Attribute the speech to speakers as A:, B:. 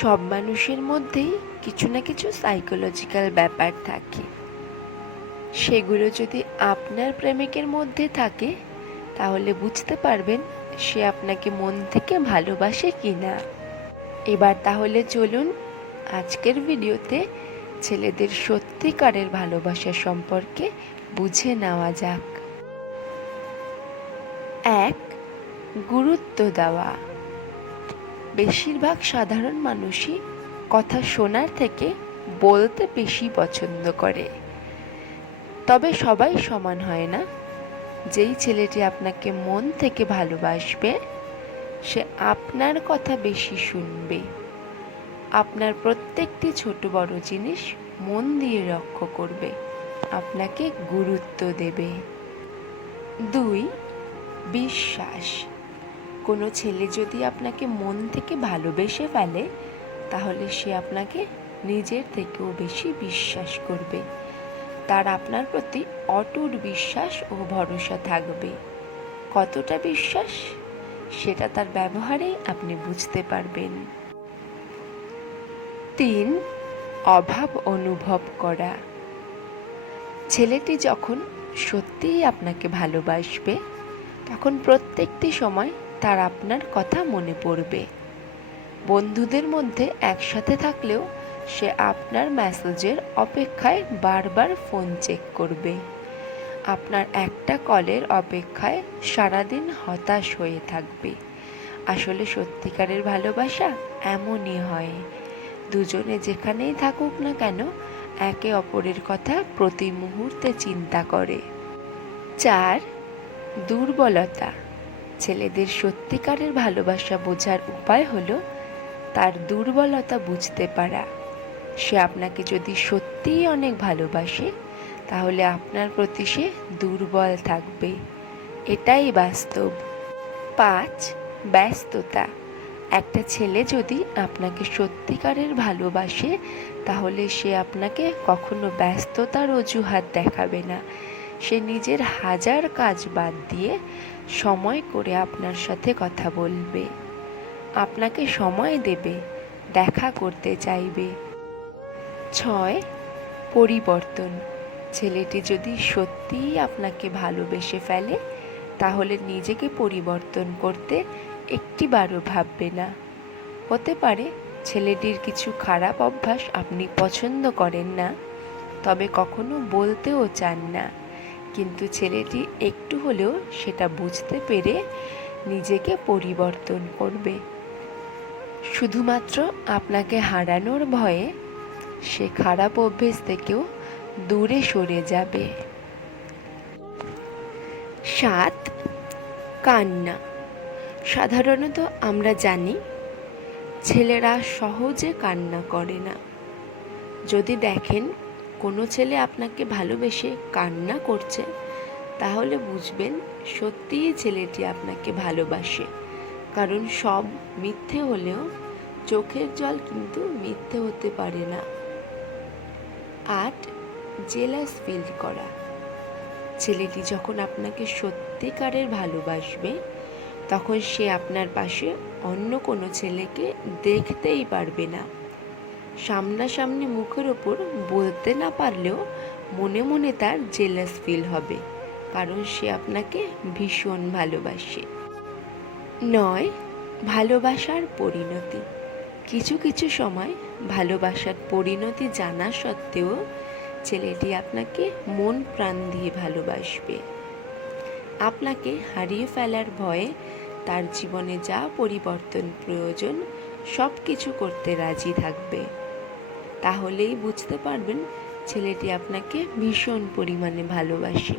A: সব মানুষের মধ্যেই কিছু না কিছু সাইকোলজিক্যাল ব্যাপার থাকে। সেগুলো যদি আপনার প্রেমিকের মধ্যে থাকে, তাহলে বুঝতে পারবেন সে আপনাকে মন থেকে ভালোবাসে কি না এবার তাহলে চলুন আজকের ভিডিওতে ছেলেদের সত্যিকারের ভালোবাসা সম্পর্কে বুঝে নেওয়া যাক। এক, গুরুত্ব দেওয়া। বেশিরভাগ সাধারণ মানুষই কথা শোনার থেকে বলতে বেশি পছন্দ করে। তবে সবাই সমান হয় না। যেই ছেলেটি আপনাকে মন থেকে ভালোবাসবে, সে আপনার কথা বেশি শুনবে। আপনার প্রত্যেকটি ছোট বড় জিনিস মন দিয়ে লক্ষ্য করবে। আপনাকে গুরুত্ব দেবে। দুই, বিশ্বাস। কোনো ছেলে যদি আপনাকে মন থেকে ভালোবেসে ফেলে, তাহলে সে আপনাকে নিজের থেকেও বেশি বিশ্বাস করবে। তার আপনার প্রতি অটুট বিশ্বাস ও ভরসা থাকবে। কতটা বিশ্বাস, সেটা তার ব্যবহারেই আপনি বুঝতে পারবেন। তিন, অভাব অনুভব করা। ছেলেটি যখন সত্যিই আপনাকে ভালোবাসবে, তখন প্রত্যেকটি সময় তার আপনার কথা মনে পড়বে। বন্ধুদের মধ্যে একসাথে থাকলেও সে আপনার মেসেজের অপেক্ষায় বারবার ফোন চেক করবে। আপনার একটা কলের অপেক্ষায় সারাদিন হতাশ হয়ে থাকবে। আসলে সত্যিকারের ভালোবাসা এমনই হয়। দুজনে যেখানেই থাকুক না কেন, একে অপরের কথা প্রতি মুহূর্তে চিন্তা করে। চার, দুর্বলতা। ছেলেদের সত্যিকারের ভালোবাসা বোঝার উপায় হলো তার দুর্বলতা বুঝতে পারা। সে আপনাকে যদি সত্যিই অনেক ভালোবাসে, তাহলে আপনার প্রতি সে দুর্বল থাকবে। এটাই বাস্তব। পাঁচ, ব্যস্ততা। একটা ছেলে যদি আপনাকে সত্যিকারের ভালোবাসে, তাহলে সে আপনাকে কখনো ব্যস্ততার অজুহাত দেখাবে না। সে নিজের হাজার কাজ বাদ দিয়ে সময় করে আপনার সাথে কথা বলবে। আপনাকে সময় দেবে, দেখা করতে চাইবে। ছয়, পরিবর্তন। ছেলেটি যদি সত্যিই আপনাকে ভালোবেসে ফেলে, তাহলে নিজেকে পরিবর্তন করতে একটিবারও ভাববে না। হতে পারে ছেলেটির কিছু খারাপ অভ্যাস আপনি পছন্দ করেন না, তবে কখনো বলতেও চান না। কিন্তু ছেলেটি একটু হলেও সেটা বুঝতে পেরে নিজেকে পরিবর্তন করবে। শুধুমাত্র আপনাকে হারানোর ভয়ে সে খারাপ অভ্যেস থেকেও দূরে সরে যাবে। সাত, কান্না। সাধারণত আমরা জানি, ছেলেরা সহজে কান্না করে না। যদি দেখেন কোনো ছেলে আপনাকে ভালোবেসে কান্না করছে, তাহলে বুঝবেন সত্যিই ছেলেটি আপনাকে ভালোবাসে। কারণ সব মিথ্যে হলেও চোখের জল কিন্তু মিথ্যে হতে পারে না। আট, জেলাস ফিল করা। ছেলেটি যখন আপনাকে সত্যিকারের ভালোবাসবে, তখন সে আপনার পাশে অন্য কোনো ছেলেকে দেখতেই পারবে না। সামনাসামনি মুখের ওপর বলতে না পারলেও মনে মনে তার জেলাস ফিল হবে, কারণ সে আপনাকে ভীষণ ভালোবাসে। নয়, ভালোবাসার পরিণতি। কিছু কিছু সময় ভালোবাসার পরিণতি জানা সত্ত্বেও ছেলেটি আপনাকে মন প্রাণ দিয়ে ভালোবাসবে। আপনাকে হারিয়ে ফেলার ভয়ে তার জীবনে যা পরিবর্তন প্রয়োজন সব কিছু করতে রাজি থাকবে। তাহলেই বুঝতে পারবেন ছেলেটি আপনাকে ভীষণ পরিমাণে ভালোবাসে।